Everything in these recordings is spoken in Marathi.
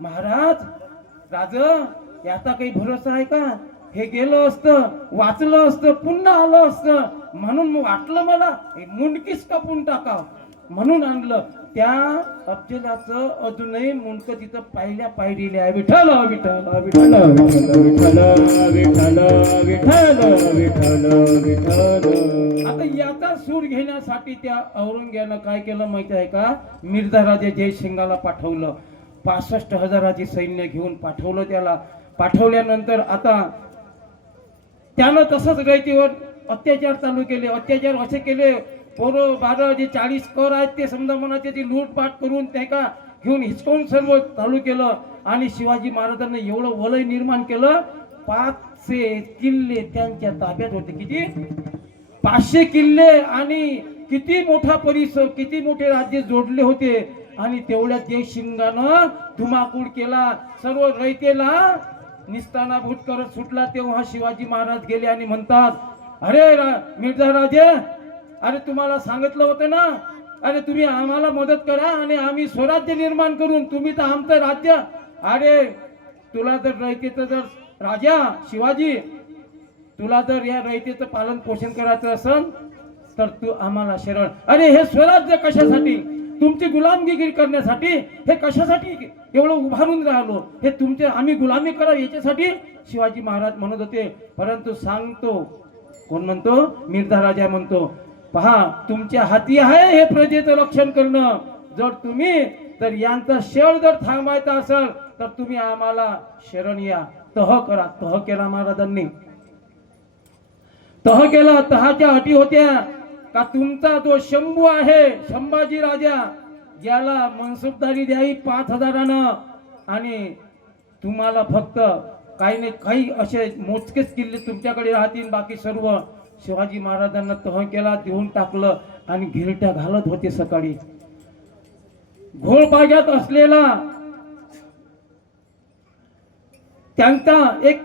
महाराज राज याचा काही भरोसा आहे का? हे गेलं असतं, वाचलं असतं, पुन्हा आलं असतं म्हणून वाटलं मला मुंडकीच कापून टाकाव म्हणून आणलं. त्या अफजलाचं अजूनही मुंडक तिथं पाहिल्या पायरीले आहे. विठ्ठल विठ्ठल विठ्ठल विठ्ठल विठ्ठल विठ्ठल विठ्ठल विठ्ठल. आता याचा सूर घेण्यासाठी त्या औरंग्यानं काय केलं माहिती आहे का? मिर्झा राजा जयसिंगाला पाठवलं. 65,000ची सैन्य घेऊन पाठवलं त्याला. पाठवल्यानंतर आता त्यानं तसंच रयतेवर अत्याचार चालू केले. अत्याचार असे केले, पोरं 12 जे 40 कर आहेत ते समजा म्हणा त्याची लूटपाट करून त्या का घेऊन हिसकवून सर्व चालू केलं. आणि शिवाजी महाराजांनी एवढं वलय निर्माण केलं, 500 किल्ले त्यांच्या ताब्यात होते. किती? 500 किल्ले. आणि किती मोठा परिसर, किती मोठे राज्य जोडले होते. आणि तेवढ्या जयसिंगानं धुमाकूळ केला, सर्व रयतेला निस्तानाभूत करत सुटला. तेव्हा शिवाजी महाराज गेले आणि म्हणतात, अरे मिर्झा राजे, अरे तुम्हाला सांगितलं होतं ना, अरे तुम्ही आम्हाला मदत करा आणि आम्ही स्वराज्य निर्माण करून, तुम्ही तर आमचं राज्य. अरे तुला जर रयतेचं जर राजा शिवाजी, तुला जर या रयतेचं पालन पोषण करायचं असेल तर तू आम्हाला शरण. अरे हे स्वराज्य कशासाठी? तुमची गुलामगिरी करण्यासाठी. हे कशासाठी एवढं उभारून राहिलो? हे तुमचे आम्ही गुलामी करावं याच्यासाठी शिवाजी महाराज म्हणत होते. परंतु सांगतो, कोण म्हणतो? मिर्झा राजा म्हणतो, पहा तुमच्या हाती आहे हे प्रजेचं रक्षण करणं. जर तुम्ही तर यांचा शेळ जर थांबायचा असेल तर तुम्ही आम्हाला शरण या, तह करा. तह केला महाराजांनी. तह केला. तहाच्या अटी होत्या का तुमचा जो शंभू आहे, संभाजी राजा, ज्याला मनसुबदारी द्यावी 5,000नं, आणि तुम्हाला फक्त काही नाही काही असे मोजकेच किल्ले तुमच्याकडे राहतील, बाकी सर्व. शिवाजी महाराजांना तह केला, देऊन टाकलं. आणि घिरट्या घालत होते. सकाळी घोळपाजात असलेला त्यांचा एक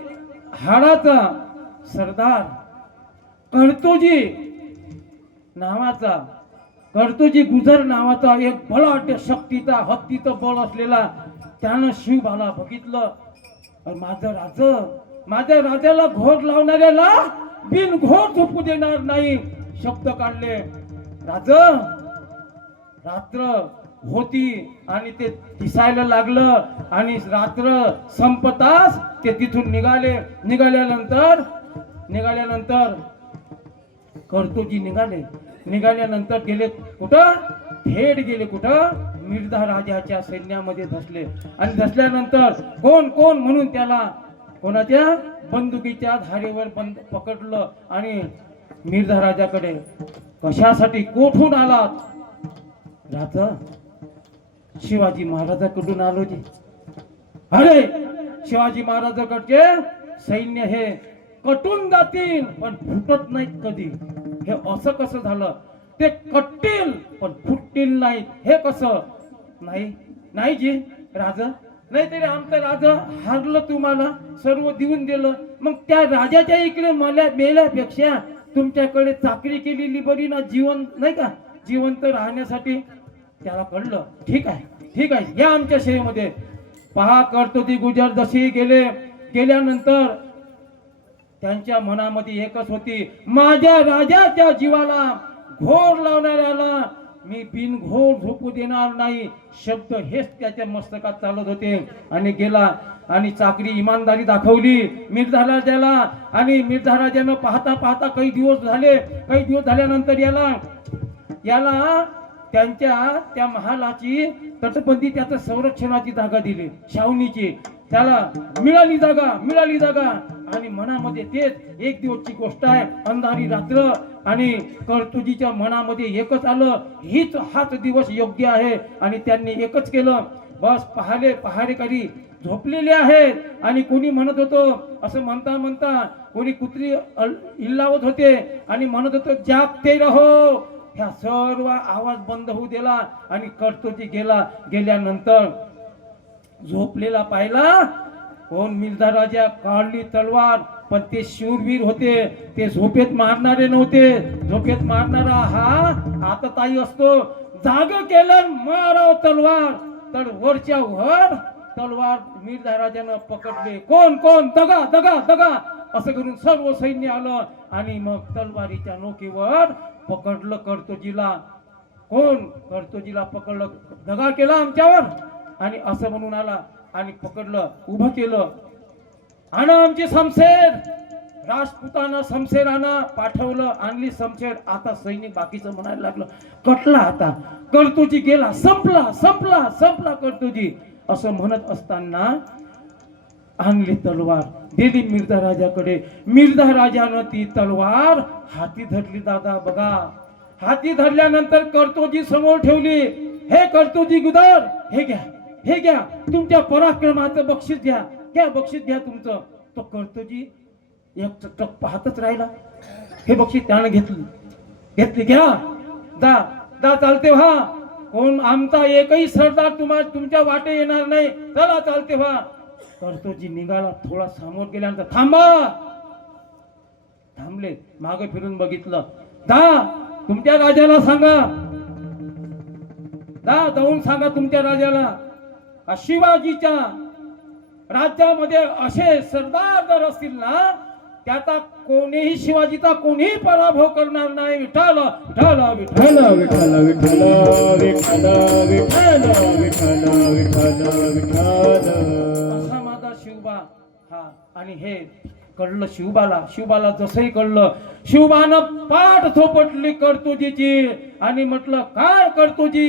हाडाचा सरदार कर्तोजी नावाचा, कर्तोजी गुजर नावाचा एक बलाढ्य शक्तीचा हत्तीचं बळ असलेला, त्यानं शिवबाला बघितलं. माझ्या राजाला घोर लावणाऱ्याला बिन घोर झोपू देणार नाही शब्द काढले. रात्र होती आणि ते दिसायला लागलं. आणि रात्र संपताच ते तिथून निघाले. निघाल्यानंतर कर्तोजी निघाल्यानंतर गेले कुठं? थेट गेले कुठं? मिर्झा राजाच्या सैन्यामध्ये धसले. आणि धसल्यानंतर कोण म्हणून त्याला कोणाच्या बंदुकीच्या धारेवर पकडलं. आणि मिर्झा राजाकडे कशासाठी, कोठून आलात? राजा शिवाजी महाराजाकडून आलो जी. अरे शिवाजी महाराजाकडचे सैन्य हे कटून जातील पण फुटत नाहीत कधी. हे असं कसं झालं? ते कटतील पण फुटतील नाहीत. हे कसं? नाही जी राजा, नाहीतरी आमचं राजा हारलं, तुम्हाला सर्व देऊन दिलं. मग त्या राजाच्या इकडे मेल्यापेक्षा तुमच्याकडे चाकरी केलेली बरी ना, जीवन नाही का, जिवंत राहण्यासाठी. त्याला कळलं, ठीक आहे या आमच्या शहरामध्ये. पहा कर्तोजी गुजर जसे गेल्यानंतर त्यांच्या मनामध्ये एकच होती, माझ्या राजाच्या जीवाला घोर लावणाऱ्याला मी बिनघोर झोपू देणार नाही. शब्द हेच त्याच्या मस्तकात चालत होते. आणि गेला आणि चाकरी इमानदारी दाखवली मिर्झा राजाला. आणि मिर्झा राजानं पाहता काही दिवस झाल्यानंतर याला त्या महालाची तटबंदी, त्याच्या संरक्षणाची जागा दिली, छावणीची. त्याला मिळाली जागा. आणि मनामध्ये तेच एक दिवसची गोष्ट आहे, अंधारी रात्र. आणि कर्तोजीच्या मनामध्ये एकच आलं, हाच दिवस योग्य आहे. आणि त्यांनी एकच केलं, बस पहारेकरी झोपलेले आहेत. आणि कोणी म्हणत होतं, असं म्हणता कोणी कुत्री इल्लावत होते आणि म्हणत होतं जागते रहो. ह्या सर्व आवाज बंद होऊ दिला. आणि कर्तोजी गेल्यानंतर झोपलेला पाहिला. कोण? मिर्झा राजा. काढली तलवार. पण ते शूरवीर होते, ते झोपेत मारणारे नव्हते. झोपेत मारणारा हा आता ताई असतो. जाग केलं, माराव तलवार तर वरच्या वर तलवार मिर्झा राजानं पकडले. कोण कोण? दगा दगा दगा असं करून सर्व सैन्य आलं आणि मग तलवारीच्या नोकीवर पकडलं कर्तोजीला. कोण? कर्तोजीला पकडलं, दगा केला आमच्यावर आणि असं म्हणून आला आणि पकडलं, उभं केलं. आणा आमची शमशेर. राजपुतांना शमशेरानं पाठवलं, आणली शमशेर. आता सैनिक बाकीचं म्हणायला लागलं, कटला आता, कर्तोजी गेला, संपला संपला संपला कर्तोजी असं म्हणत असताना आणली तलवार, दिली मिर्झा राजाकडे. मिर्झा राजानं ती तलवार हाती धरली. दादा बघा, हाती धरल्यानंतर कर्तोजी समोर ठेवली. हे कर्तोजी गुदर, हे घ्या, हे घ्या, तुमच्या पराक्रमाचं बक्षीस घ्या, घ्या बक्षीस घ्या तुमचं. तो कर्तोजी एक टक पाहतच राहिला. हे बक्षीस त्यानं घेतलं, घेतली. घ्या, दा दा चालते व्हा. कोण? आमचा एकही सरदार तुमच्या वाटे येणार नाही, चला चालते व्हा. कर्तोजी निघाला. थोडा समोर गेल्यानंतर थांबा. थांबले, मागे फिरून बघितलं. दा तुमच्या राजाला सांगा, दा जाऊन सांगा तुमच्या राजाला, शिवाजीच्या राज्यामध्ये असे सरदार जर असतील ना, त्याचा कोणीही शिवाजीचा कोणीही पराभव करणार नाही. विठ्ठल विठ्ठल विठ्ठल विठ्ठल विठ्ठल विठ्ठल विठ्ठल विठ्ठल विठ्ठल विठ्ठल असा माझा शिवबा. हा, आणि हे कळलं शिवबाला जसंही कळलं, शिवबानं पाठ थोपटली कर्तोजीची आणि म्हटलं, काय कर्तोजी,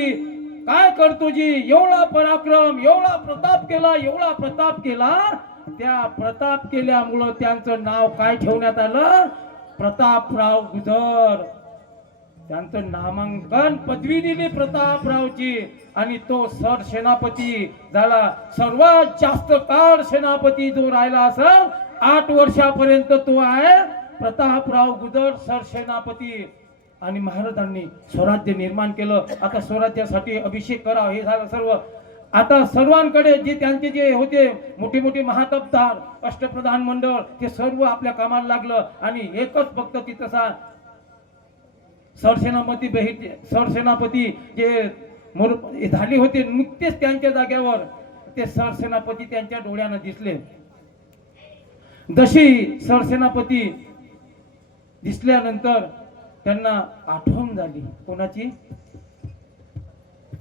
काय कर्तोजी, एवढा पराक्रम, एवढा प्रताप केला, एवढा प्रताप केला. त्या प्रताप केल्यामुळं त्यांचं नाव काय ठेवण्यात आलं? प्रतापराव गुजर. त्यांचं नामांकन, पदवी दिली प्रतापरावची आणि तो सरसेनापती झाला. सर्वात जास्त काळ सेनापती जो राहिला असेल 8 वर्षापर्यंत तो आहे प्रतापराव गुजर सरसेनापती. आणि महाराजांनी स्वराज्य निर्माण केलं. आता स्वराज्यासाठी अभिषेक करा, हे झालं सर्व. आता सर्वांकडे जे त्यांचे जे होते मोठे मोठे महातबदार, अष्टप्रधान मंडळ, ते सर्व आपल्या कामाला लागलं आणि एकच फक्त तिथं सरसेनापती जे झाले होते नुकतेच त्यांच्या जाग्यावर, ते सरसेनापती त्यांच्या डोळ्यानं दिसले. जशी सरसेनापती दिसल्यानंतर त्यांना आठवण झाली. कोणाची?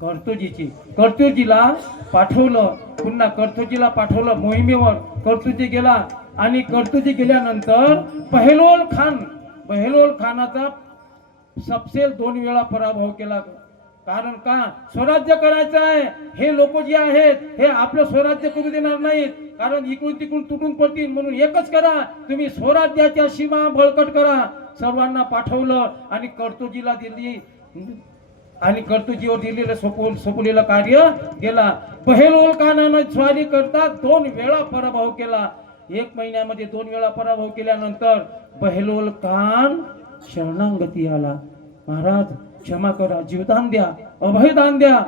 कर्तोजीची. कर्तोजीला पाठवलं, पुन्हा कर्तोजीला पाठवलं मोहिमेवर. कर्तोजी गेला आणि कर्तोजी गेल्यानंतर बहलोल खानाचा सपसेल 2 वेळा पराभव केला. कारण का? स्वराज्य करायचं आहे. हे लोक जे आहेत हे आपलं स्वराज्य करू देणार नाहीत, कारण इकडून तिकडून तुटून पडतील. म्हणून एकच करा, तुम्ही स्वराज्याच्या सीमा बळकट करा. सर्वांना पाठवलं आणि कर्तोजीला दिली आणि कर्तोजीवर दिलेलं सोपवलेलं कार्य केला. बहलोल खानानं स्वारी करता 2 वेळा पराभव केला. 1 महिन्यामध्ये 2 वेळा पराभव केल्यानंतर बहलोल खान शरणागती आला. महाराज क्षमा करा, जीवदान द्या, अभयदान द्या.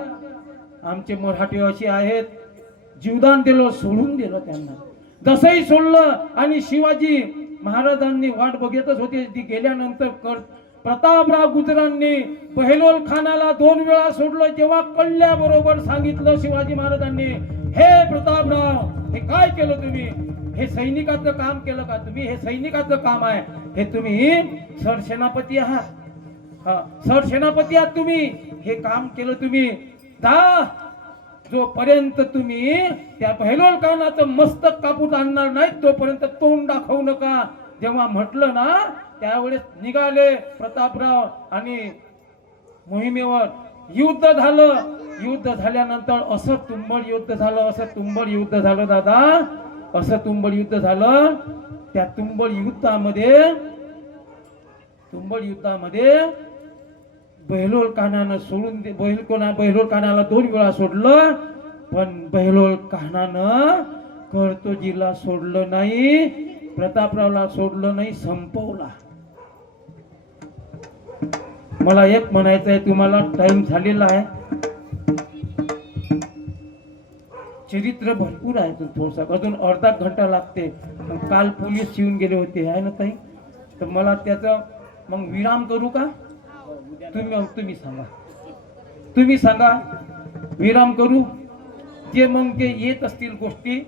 आमचे मराठी असे आहेत, जीवदान दिलं, सोडून दिलं त्यांना. जसंही सोडलं आणि शिवाजी महाराजांनी वाट बघतच होते. ती गेल्यानंतर प्रतापराव गुजरांनी बहलोल खानाला 2 वेळा सोडलं. जेव्हा कळल्याबरोबर सांगितलं शिवाजी महाराजांनी, हे प्रतापराव, हे काय केलं तुम्ही? हे सैनिकाचं काम केलं का तुम्ही? हे सैनिकाचं काम आहे. हे तुम्ही सरसेनापती आहात, हा सरसेनापती आहात तुम्ही, हे काम केलं तुम्ही. जोपर्यंत तुम्ही त्या बहलोल खानाचं मस्तक कापून आणणार नाही तोपर्यंत तोंड दाखवू नका. जेव्हा म्हटलं ना त्यावेळेस निघाले प्रतापराव आणि मोहिमेवर. युद्ध झालं. युद्ध झाल्यानंतर असं तुंबळ युद्ध झालं, असं तुंबळ युद्ध झालं दादा, असं तुंबळ युद्ध झालं. त्या तुंबळ युद्धामध्ये बहलोल खानानं सोडून बहलोल खानाला 2 वेळा सोडलं, पण बहलोल खानानं कर्तोजीला सोडलं नाही, प्रतापरावला सोडलं नाही, संपवला. मला एक म्हणायचं आहे तुम्हाला, टाइम झालेला आहे. चरित्र भरपूर आहे, थोडसा अजून अर्धा घंटा लागते. काल पोलीस येऊन गेले होते आहे ना ताई, तर मला त्याचा मग विराम करू का? तुम्ही सांगा, विराम करू? जे मग जे येत असतील गोष्टी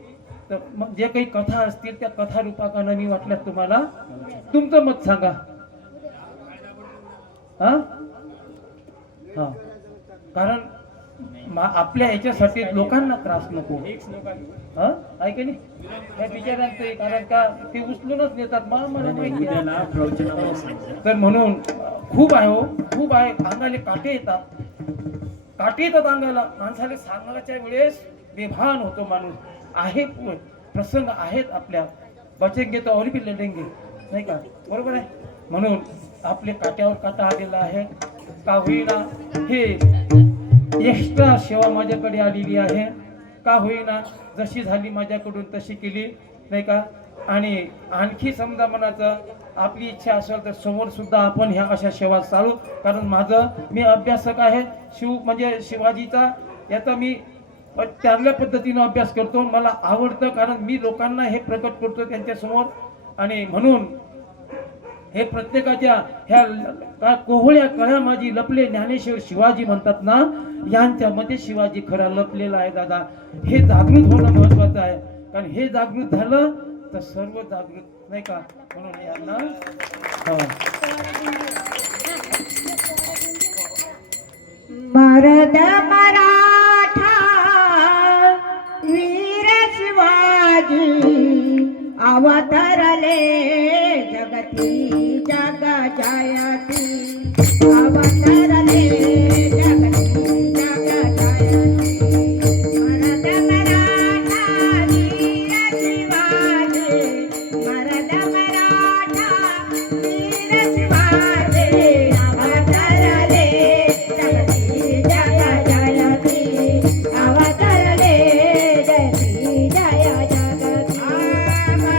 तर मग जे काही कथा असतील त्या कथा रूपाकानं मी वाटल्यास तुम्हाला तुमचं मत सांगा. हा हा कारण आपल्या याच्यासाठी लोकांना त्रास नको. हा ऐक नाही त्या बिचाऱ्यांचं कारण का ते उचलूनच नेतात मला माहिती आहे. तर म्हणून खूप आहे हो, खूप आहे. अंगाले काटे येतात अंगाला. माणसाला सांगायच्या वेळेस बेभान होतो माणूस. आहे प्रसंग आहेत आपल्या, बचेंगे तो और भी लढेंगे, नाही का? बरोबर आहे. म्हणून आपले काट्यावर काटा आलेला आहे. का होईना हे एक्स्ट्रा सेवा माझ्याकडे आलेली आहे. का होईना जशी झाली माझ्याकडून तशी केली, नाही का? आणि आणखी समजा मनाचं आपली इच्छा असेल तर समोर सुद्धा आपण ह्या अशा सेवा चालू. कारण मी अभ्यासक आहे. म्हणजे शिवाजीचा याचा मी चांगल्या पद्धतीनं अभ्यास करतो. मला आवडतं कारण मी लोकांना हे प्रकट करतो त्यांच्यासमोर. आणि म्हणून हे प्रत्येकाच्या ह्या कोहळ्या कळ्या माझी लपले ज्ञानेश्वर शिवाजी म्हणतात ना, यांच्यामध्ये शिवाजी खरा लपलेला आहे दादा. हे जागृत होणं महत्वाचं आहे. कारण हे जागृत झालं तर सर्व जागृत, नाही का? म्हणून यांना मरद मराठा वीर शिवाजी अवतरले जगती जग जयती. अवतरले जगती जग जयती. मरद मराठा वीर शिवाजी. मरद मराठा वीर शिवाजी अवतरले जगती जग जयती. अवतरले जगती जय जगती.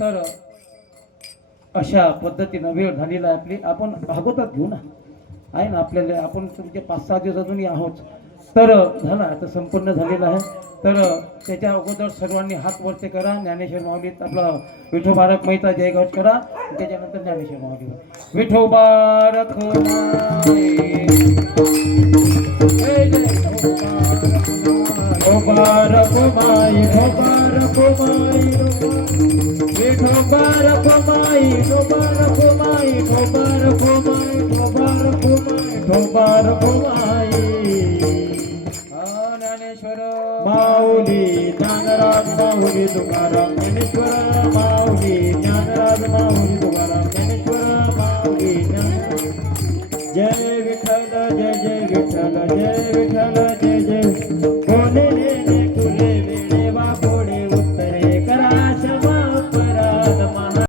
तर अशा पद्धतीनं वेळ झालेला आहे आपली. आपण भागवतात घेऊ ना, आहे ना आपल्याला. आपण तुमचे 5-6 दिवस अजूनही आहोत. तर झाला आता संपूर्ण झालेला आहे. तर त्याच्या अगोदर सर्वांनी हात वरते करा. ज्ञानेश्वर माऊलीत आपला विठोबारक मैता जयघोष करा. त्याच्यानंतर ज्ञानेश्वर माऊली विठोबारक जय जय विठोबा. विठोबार कुमाई ठोबार कुमाई विठोबार कुमाई ठोबार कुमाई ठोबार कुमाई ठोबार कुमाई ठोबार कुमाई ज्ञानेश्वर माऊली ज्ञानराज माऊली तुकाराम ज्ञानेश्वर माऊली ज्ञानराज माऊली तुकाराम ज्ञानेश्वर माऊली ज्ञान जय विठ्ठल जय जय विठ्ठल जय विठ्ठल